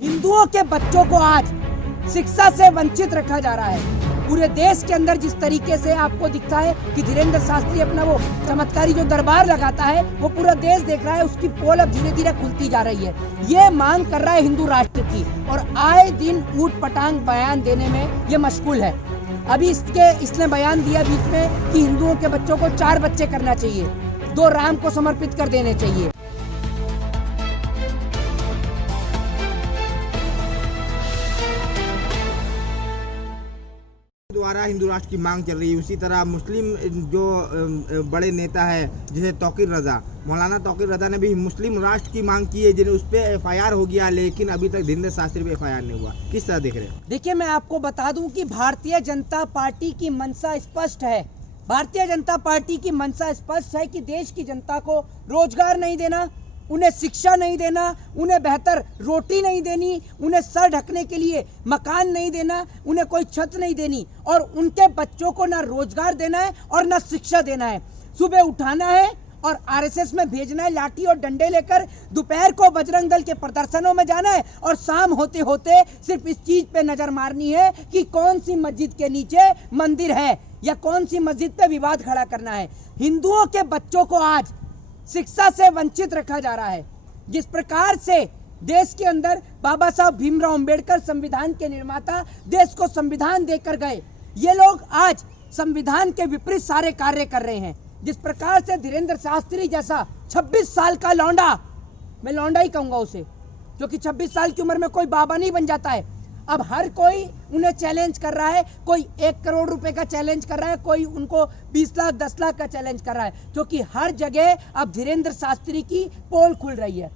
हिंदुओं के बच्चों को आज शिक्षा से वंचित रखा जा रहा है। पूरे देश के अंदर जिस तरीके से आपको दिखता है कि धीरेन्द्र शास्त्री अपना वो चमत्कारी जो दरबार लगाता है वो पूरा देश देख रहा है, उसकी पोल अब धीरे धीरे खुलती जा रही है। ये मांग कर रहा है हिंदू राष्ट्र की और आए दिन ऊट पटांग बयान देने में ये मशगूल है। अभी इसने बयान दिया बीच में कि हिंदुओं के बच्चों को 4 बच्चे करना चाहिए, 2 राम को समर्पित कर देने चाहिए। द्वारा हिंदू राष्ट्र की मांग चल रही है। उसी तरह मुस्लिम जो बड़े नेता है जैसे तौकीर रजा, मौलाना तौकीर रजा ने भी मुस्लिम राष्ट्र की मांग की है, जिन्हें उस पर FIR हो गया, लेकिन अभी तक धीरेन्द्र शास्त्री पे FIR नहीं हुआ। किस तरह देख रहे हैं? देखिए, मैं आपको बता दूं कि भारतीय जनता पार्टी की मंशा स्पष्ट है। भारतीय जनता पार्टी की मंशा स्पष्ट है कि देश की जनता को रोजगार नहीं देना, उन्हें शिक्षा नहीं देना, उन्हें बेहतर रोटी नहीं देनी, उन्हें सर ढकने के लिए मकान नहीं देना, उन्हें कोई छत नहीं देनी और उनके बच्चों को ना रोजगार देना है और ना शिक्षा देना है। सुबह उठाना है और RSS में भेजना है लाठी और डंडे लेकर, दोपहर को बजरंग दल के प्रदर्शनों में जाना है और शाम होते होते सिर्फ इस चीज पे नजर मारनी है कि कौन सी मस्जिद के नीचे मंदिर है या कौन सी मस्जिद पे विवाद खड़ा करना है। हिंदुओं के बच्चों को आज शिक्षा से वंचित रखा जा रहा है। जिस प्रकार से देश के अंदर बाबा साहब भीमराव अंबेडकर संविधान के निर्माता देश को संविधान देकर गए, ये लोग आज संविधान के विपरीत सारे कार्य कर रहे हैं। जिस प्रकार से धीरेन्द्र शास्त्री जैसा 26 साल का लौंडा, मैं लौंडा ही कहूंगा उसे, जो कि 26 साल की उम्र में कोई बाबा नहीं बन जाता है, अब हर कोई उन्हें चैलेंज कर रहा है। कोई 1 करोड़ रुपए का चैलेंज कर रहा है, कोई उनको 20 लाख 10 लाख का चैलेंज कर रहा है, क्योंकि हर जगह अब धीरेन्द्र शास्त्री की पोल खुल रही है।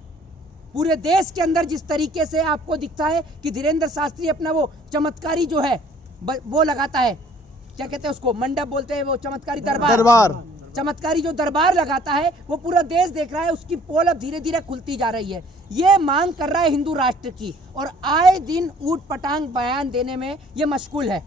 पूरे देश के अंदर जिस तरीके से आपको दिखता है कि धीरेन्द्र शास्त्री अपना वो चमत्कारी जो है वो लगाता है, क्या कहते हैं उसको, मंडप बोलते हैं, वो चमत्कारी दरबार, चमत्कारी जो दरबार लगाता है वो पूरा देश देख रहा है, उसकी पोल अब धीरे धीरे खुलती जा रही है। ये मांग कर रहा है हिंदू राष्ट्र की और आए दिन ऊट पटांग बयान देने में ये मशगूल है।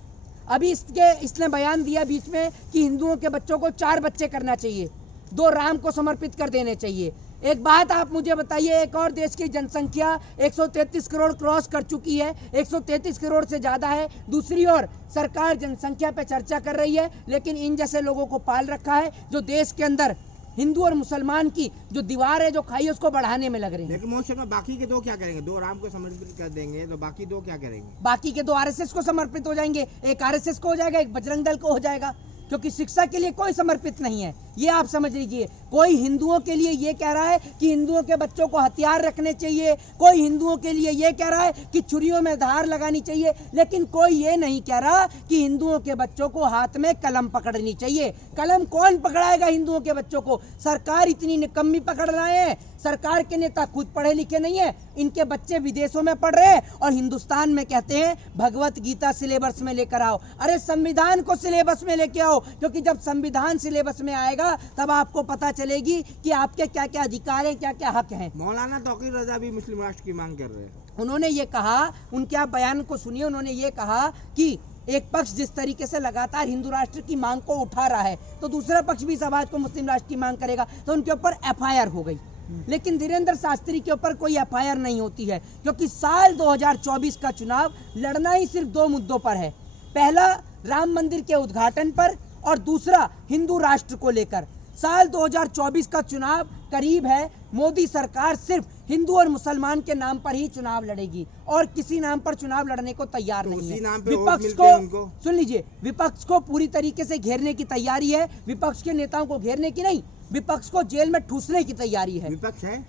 अभी इसने बयान दिया बीच में कि हिंदुओं के बच्चों को 4 बच्चे करना चाहिए, 2 राम को समर्पित कर देने चाहिए। एक बात आप मुझे बताइए, एक और देश की जनसंख्या 133 करोड़ क्रॉस कर चुकी है, 133 करोड़ से ज्यादा है। दूसरी ओर सरकार जनसंख्या पे चर्चा कर रही है, लेकिन इन जैसे लोगों को पाल रखा है जो देश के अंदर हिंदू और मुसलमान की जो दीवार है जो खाई है उसको बढ़ाने में लग रहे हैं। लेकिन मोर्चे में बाकी के 2 क्या करेंगे? 2 राम को समर्पित कर देंगे तो बाकी 2 क्या करेंगे? बाकी के 2 RSS को समर्पित हो जाएंगे, एक RSS को हो जाएगा, एक बजरंग दल को हो जाएगा, क्योंकि शिक्षा के लिए कोई समर्पित नहीं है। ये आप समझ लीजिए। कोई हिंदुओं के लिए ये कह रहा है कि हिंदुओं के बच्चों को हथियार रखने चाहिए, कोई हिंदुओं के लिए ये कह रहा है कि छुरियों में धार लगानी चाहिए, लेकिन कोई ये नहीं कह रहा कि हिंदुओं के बच्चों को हाथ में कलम पकड़नी चाहिए। कलम कौन पकड़ाएगा हिंदुओं के बच्चों को? सरकार इतनी निकम्मी पकड़ रहे हैं, सरकार के नेता खुद पढ़े लिखे नहीं है, इनके बच्चे विदेशों में पढ़ रहे हैं और हिंदुस्तान में कहते हैं भगवत गीता सिलेबस में लेकर आओ। अरे संविधान को सिलेबस में लेके आओ, क्योंकि जब संविधान सिलेबस में आएगा तब आपको पता चलेगी कि आपके क्या क्या अधिकार हैं, क्या क्या हक हैं। मौलाना तौकीर रजा भी मुस्लिम राष्ट्र की मांग कर रहे हैं। उन्होंने ये कहा, उनके आप बयान को सुनिए, उन्होंने ये कहा कि एक पक्ष जिस तरीके से लगातार हिंदू राष्ट्र की मांग को उठा रहा है तो दूसरा पक्ष भी समाज को मुस्लिम राष्ट्र की मांग करेगा, तो उनके ऊपर FIR हो गई। लेकिन धीरेन्द्र शास्त्री के ऊपर कोई FIR नहीं होती है, क्योंकि साल 2024 का चुनाव लड़ना ही सिर्फ 2 मुद्दों पर है। पहला राम मंदिर के उद्घाटन पर और दूसरा हिंदू राष्ट्र को लेकर। साल 2024 का चुनाव करीब है। मोदी सरकार सिर्फ हिंदू और मुसलमान के नाम पर ही चुनाव लड़ेगी और किसी नाम पर चुनाव लड़ने को तैयार नहीं है। विपक्ष को सुन लीजिए, विपक्ष को पूरी तरीके से घेरने की तैयारी है। विपक्ष के नेताओं को घेरने की नहीं, विपक्ष को जेल में ठूसने की तैयारी है। विपक्ष है?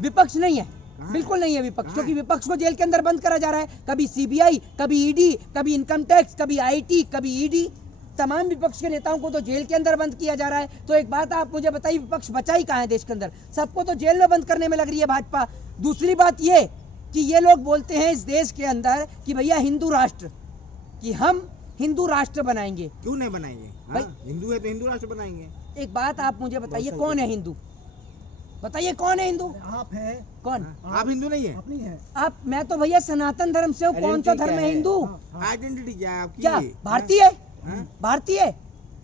विपक्ष नहीं है, बिल्कुल नहीं है विपक्ष, क्योंकि विपक्ष को जेल के अंदर बंद करा जा रहा है। कभी CBI, कभी ED, कभी इनकम टैक्स, कभी IT, कभी ED, तमाम विपक्ष के नेताओं को तो जेल के अंदर बंद किया जा रहा है। तो एक बात आप मुझे बताइए, विपक्ष बचा ही कहाँ है देश के अंदर? सबको तो जेल में बंद करने में लग रही है भाजपा। दूसरी बात ये कि ये लोग बोलते हैं इस देश के अंदर कि भैया हिंदू राष्ट्र, कि हम हिंदू राष्ट्र बनाएंगे। क्यों नहीं बनाएंगे? हिंदू है तो हिंदू राष्ट्र बनाएंगे। एक बात आप मुझे बताइए, कौन है हिंदू? बताइए कौन है हिंदू? आप है। कौन? आप हिंदू नहीं है? अपनी है। आप? मैं तो भैया सनातन धर्म से हूँ। कौन सा धर्म है हिंदू? आइडेंटिटी क्या है आपकी? क्या भारतीय? भारतीय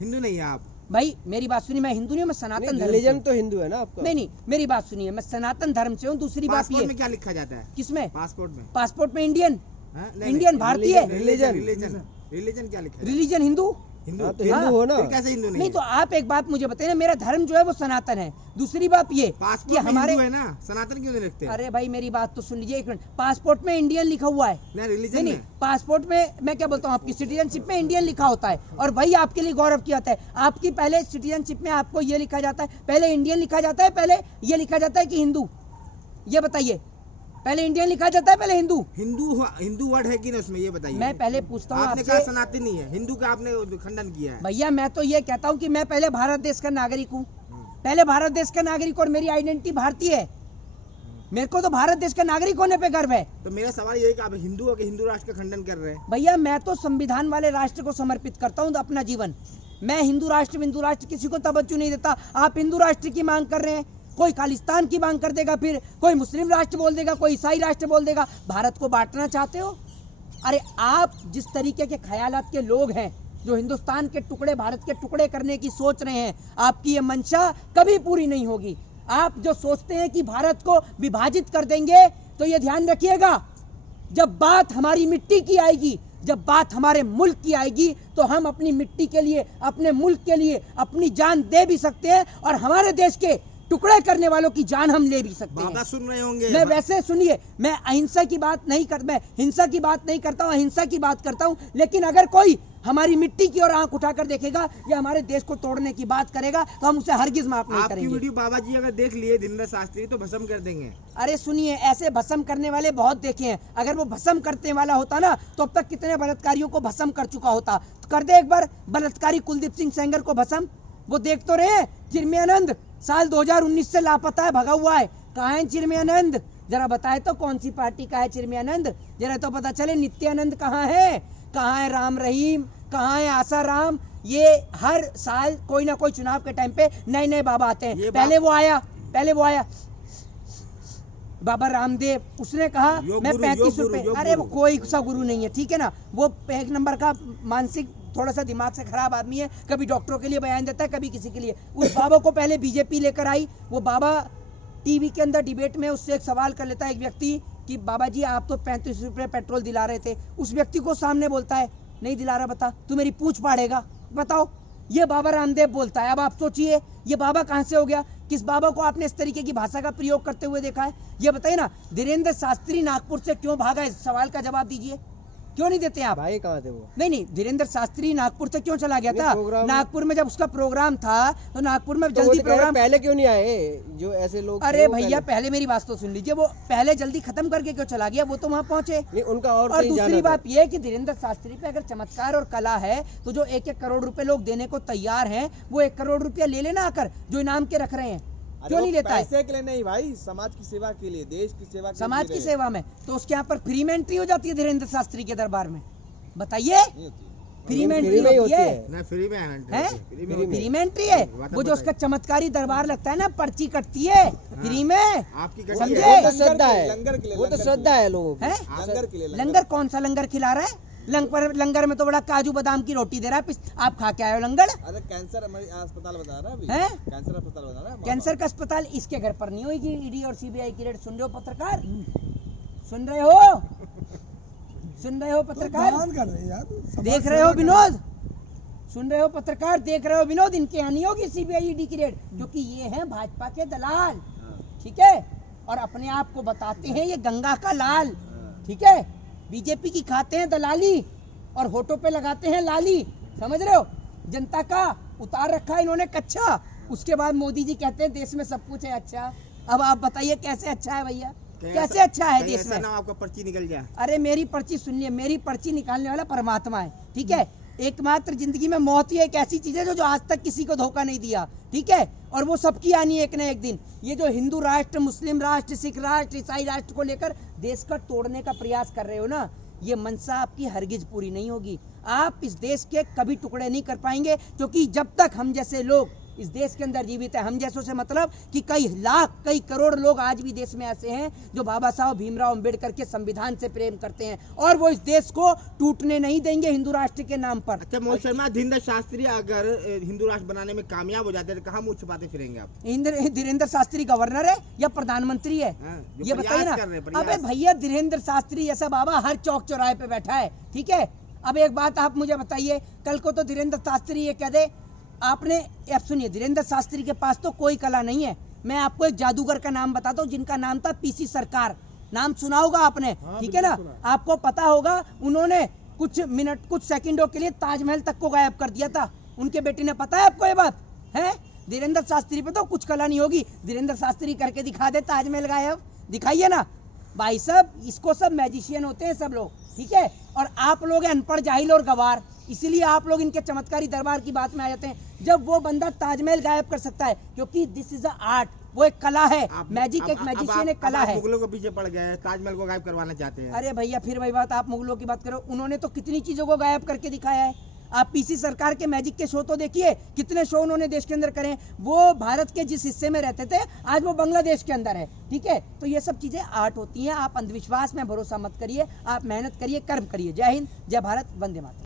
हिंदू नहीं है आप? भाई मेरी बात सुनिए, मैं हिंदू नहीं हूँ, मैं सनातन धर्म से रिलीजन हूँ। तो हिंदू है ना आपका? नहीं, मेरी बात सुनिए, मैं सनातन धर्म से हूँ। दूसरी बात पासपोर्ट ये, में क्या लिखा जाता है? किसमें? पासपोर्ट में? पासपोर्ट में इंडियन, हाँ? नहीं, इंडियन नहीं, भारतीय, रिलीजन रिलीजन क्या लिखा है? रिलीजन हिंदू। हिंदू? हाँ, तो हिंदू हो ना। फिर कैसे हिंदू नहीं नहीं है? तो आप एक बात मुझे बताइए ना, मेरा धर्म जो है वो सनातन है। दूसरी बात ये कि पासपोर्ट में हमारे, हिंदू है ना, सनातन क्यों नहीं लिखते? अरे भाई मेरी बात तो सुन लीजिए एक मिनट, पासपोर्ट में इंडियन लिखा हुआ है। नहीं, नहीं रिलीजन नहीं, में? पासपोर्ट में मैं क्या बोलता हूँ, आपकी सिटीजनशिप में इंडियन लिखा होता है, और भाई आपके लिए गौरव की बात है, आपकी पहले सिटीजनशिप में आपको ये लिखा जाता है, पहले इंडियन लिखा जाता है, पहले ये लिखा जाता है कि हिंदू? ये बताइए, पहले इंडियन लिखा जाता है पहले हिंदू? हिंदू वर्ड है कि नहीं उसमें, ये बताइए। मैं पहले पूछता हूँ आपने कहा आपसे सनातनी है, हिंदू का आपने खंडन किया है। भैया, मैं तो ये कहता हूँ कि मैं पहले भारत देश का नागरिक हूँ, पहले भारत देश का नागरिक, और मेरी आइडेंटिटी भारतीय है, मेरे को तो भारत देश का नागरिक होने पे गर्व है। तो मेरा सवाल ये है कि आप हिंदू हो कि हिंदू राष्ट्र का खंडन कर रहे हैं? भैया मैं तो संविधान वाले राष्ट्र को समर्पित करता हूँ अपना जीवन। मैं हिंदू राष्ट्र किसी को तवज्जो नहीं देता। आप हिंदू राष्ट्र की मांग कर रहे हैं, कोई खालिस्तान की मांग कर देगा, फिर कोई मुस्लिम राष्ट्र बोल देगा, कोई ईसाई राष्ट्र बोल देगा। भारत को बांटना चाहते हो? अरे आप जिस तरीके के ख्यालात के लोग हैं, जो हिंदुस्तान के टुकड़े, भारत के टुकड़े करने की सोच रहे हैं, आपकी ये मंशा कभी पूरी नहीं होगी। आप जो सोचते हैं कि भारत को विभाजित कर देंगे, तो ये ध्यान रखिएगा, जब बात हमारी मिट्टी की आएगी, जब बात हमारे मुल्क की आएगी, तो हम अपनी मिट्टी के लिए, अपने मुल्क के लिए अपनी जान दे भी सकते हैं, और हमारे देश के टुकड़े करने वालों की जान हम ले भी सकते बाबा हैं। सुन रहे होंगे। मैं वैसे सुनिए, मैं अहिंसा की बात नहीं कर, मैं हिंसा की बात नहीं करता हूँ, अहिंसा की बात करता हूँ। लेकिन अगर कोई हमारी मिट्टी की ओर आंख उठाकर देखेगा या हमारे देश को तोड़ने की बात करेगा, तो हम उसे हरगिज माफ नहीं आपकी करेंगे। वीडियो बाबा जी अगर देख लिए धीरेन्द्र शास्त्री तो भस्म कर देंगे। अरे सुनिए, ऐसे भस्म करने वाले बहुत देखे हैं। अगर वो भस्म करने वाला होता ना, तो अब तक कितने बलात्कारियों को भस्म कर चुका होता। तो कर दे एक बार बलात्कारी कुलदीप सिंह सेंगर को भस्म। वो देख तो रहे हैं, चिन्मयानंद साल 2019 से लापता है, भगा हुआ है। कहाँ है चिन्मयानंद? जरा बताए तो कौन सी पार्टी का है चिन्मयानंद? जरा तो पता चले। नित्यानंद कहाँ है? कहाँ है राम रहीम? कहाँ है आशा राम? ये हर साल कोई ना कोई चुनाव के टाइम पे नए नए बाबा आते हैं। पहले वो आया बाबा रामदेव, उसने कहा मैं 35 रुपए, अरे वो कोई सा गुरु नहीं है, ठीक है ना। वो एक नंबर का मानसिक थोड़ा सा दिमाग से खराब आदमी है, कभी डॉक्टरों के लिए बयान देता है, कभी किसी के लिए। उस बाबा को पहले बीजेपी लेकर आई। वो बाबा टीवी के अंदर डिबेट में उससे एक सवाल कर लेता है एक व्यक्ति कि बाबा जी आप तो 35 रुपए पेट्रोल दिला रहे थे। उस व्यक्ति को सामने बोलता है नहीं दिला रहा, बता, तू मेरी पूंछ फाड़ेगा, बताओ। ये बाबा रामदेव बोलता है। अब आप सोचिए ये बाबा कहां से हो गया? किस बाबा को आपने इस तरीके की भाषा का प्रयोग करते हुए देखा है? ये बताइए ना, धीरेन्द्र शास्त्री नागपुर से क्यों भागा? इस सवाल का जवाब दीजिए। क्यों नहीं देते आप? भाई कहाँ थे वो? नहीं, धीरेन्द्र शास्त्री नागपुर से क्यों चला गया था? प्रोग्राम, नागपुर में जब उसका प्रोग्राम था तो नागपुर में तो जल्दी प्रोग्राम, पहले क्यों नहीं आए जो ऐसे लोग? अरे भैया पहले मेरी बात तो सुन लीजिए। वो पहले जल्दी खत्म करके क्यों चला गया? वो तो वहाँ पहुंचे। नहीं, उनका और दूसरी बात ये है कि धीरेन्द्र शास्त्री पे अगर चमत्कार और कला है, तो जो 1-1 करोड़ रुपए लोग देने को तैयार हैं, वो 1 करोड़ रुपया ले लेना आकर, जो इनाम के रख रहे हैं। क्यों नहीं लेता है? पैसे के लिए नहीं भाई, समाज की सेवा के लिए, देश की सेवा के लिए समाज दे की रहे सेवा में तो उसके यहाँ पर फ्री में एंट्री हो जाती है धीरेन्द्र शास्त्री के दरबार में? बताइए, नहीं होती है। फ्री में फ्री एंट्री में ही होती है? नहीं, फ्री में एंट्री हैं? होती है, फ्री में होती है। फ्री में एंट्री है। वो जो उसका चमत्कारी दरबार लगता है ना, पर्ची कटती है फ्री में, आपकी कटी समझे? है। वो तो श्रद्धा है, लंगर के लिए, वो तो लंगर श्रद्धा है लोगों की। हैं? लंगर के लिए, लंगर कौन सा लंगर खिला रहा है? लंगर में तो बड़ा काजू बादाम की रोटी दे रहा है। आप खा के आए हो लंगर? अरे कैंसर अस्पताल बता रहा है अभी, हैं? कैंसर अस्पताल बता रहा है। कैंसर का अस्पताल इसके घर पर नहीं होगी। ईडी और सीबीआई की रेड सुन रहे हो पत्रकार? सुन रहे हो? सुन रहे हो पत्रकार? देख रहे हो विनोद? सुन रहे हो पत्रकार? देख रहे हो विनोद? इनके यहाँ नहीं होगी सीबीआई ईडी की रेड, क्योंकि ये हैं भाजपा के दलाल, ठीक है, और अपने आप को बताते हैं ये गंगा का लाल, ठीक है। बीजेपी की खाते हैं दलाली और होठों पे लगाते हैं लाली, समझ रहे हो? जनता का उतार रखा है इन्होंने कच्चा। उसके बाद मोदी जी कहते हैं देश में सब कुछ है अच्छा। अब आप बताइए कैसे अच्छा है भैया? कैसे अच्छा है देश में? ना आपका पर्ची निकल जाए। अरे मेरी पर्ची सुनिए, मेरी पर्ची निकालने वाला परमात्मा है, ठीक है। एकमात्र जिंदगी में मौत ही एक ऐसी चीज है जो आज तक किसी को धोखा नहीं दिया, ठीक है, और वो सबकी आनी है एक न एक दिन। ये जो हिंदू राष्ट्र, मुस्लिम राष्ट्र, सिख राष्ट्र, ईसाई राष्ट्र को लेकर देश का तोड़ने का प्रयास कर रहे हो ना, ये मनसा आपकी हरगिज पूरी नहीं होगी। आप इस देश के कभी टुकड़े नहीं कर पाएंगे, क्योंकि जब तक हम जैसे लोग इस देश के अंदर जीवित है। हम जैसों से मतलब कि कई लाख कई करोड़ लोग आज भी देश में ऐसे हैं जो बाबा साहब भीमराव अंबेडकर के संविधान से प्रेम करते हैं और वो इस देश को टूटने नहीं देंगे हिंदू राष्ट्र के नाम पर। अच्छा मोहित शर्मा, धीरेन्द्र शास्त्री अगर हिंदू राष्ट्र बनाने में कामयाब हो जाते हैं तो कहाँ मुँह छुपाते फिरेंगे आप? धीरेन्द्र शास्त्री गवर्नर है या प्रधानमंत्री है? जो ये बताइए प्रयास कर रहे ना। हैं, अबे भैया, धीरेन्द्र शास्त्री जैसा बाबा हर चौक चौराहे पे बैठा है, ठीक है। अब एक बात आप मुझे बताइए, कल को तो धीरेन्द्र शास्त्री ये कह दे आपने, अब सुनिए, धीरेन्द्र शास्त्री के पास तो कोई कला नहीं है। मैं आपको एक जादूगर का नाम बताता हूँ जिनका नाम था पीसी सरकार। नाम सुना होगा आपने, ठीक है ना? आपको पता होगा उन्होंने कुछ मिनट कुछ सेकंडों के लिए ताजमहल तक को गायब कर दिया था। उनके बेटे ने, पता है आपको ये बात है? धीरेन्द्र शास्त्री पे तो कुछ कला नहीं होगी, धीरेन्द्र शास्त्री करके दिखा दे ताजमहल गायब, दिखाइए ना भाई साहब। इसको सब मैजिशियन होते हैं सब लोग, ठीक है। और आप लोग हैं अनपढ़, जाहिल और गवार, इसीलिए आप लोग इनके चमत्कारी दरबार की बात में आ जाते हैं। जब वो बंदा ताजमहल गायब कर सकता है, क्योंकि दिस इज अ आर्ट, वो एक कला है। मैजिक एक मैजिशियन एक कला है। मुगलों के पीछे पड़ गए, ताजमहल को गायब करवाना चाहते हैं। अरे भैया, फिर वही बात, आप मुगलों की बात करो, उन्होंने तो कितनी चीजों को गायब करके दिखाया है। आप पीसी सरकार के मैजिक के शो तो देखिए, कितने शो उन्होंने देश के अंदर करे। वो भारत के जिस हिस्से में रहते थे आज वो बांग्लादेश के अंदर है, ठीक है। तो ये सब चीजें आर्ट होती हैं। आप अंधविश्वास में भरोसा मत करिए, आप मेहनत करिए, कर्म करिए। जय हिंद, जय भारत, वंदे मातरम।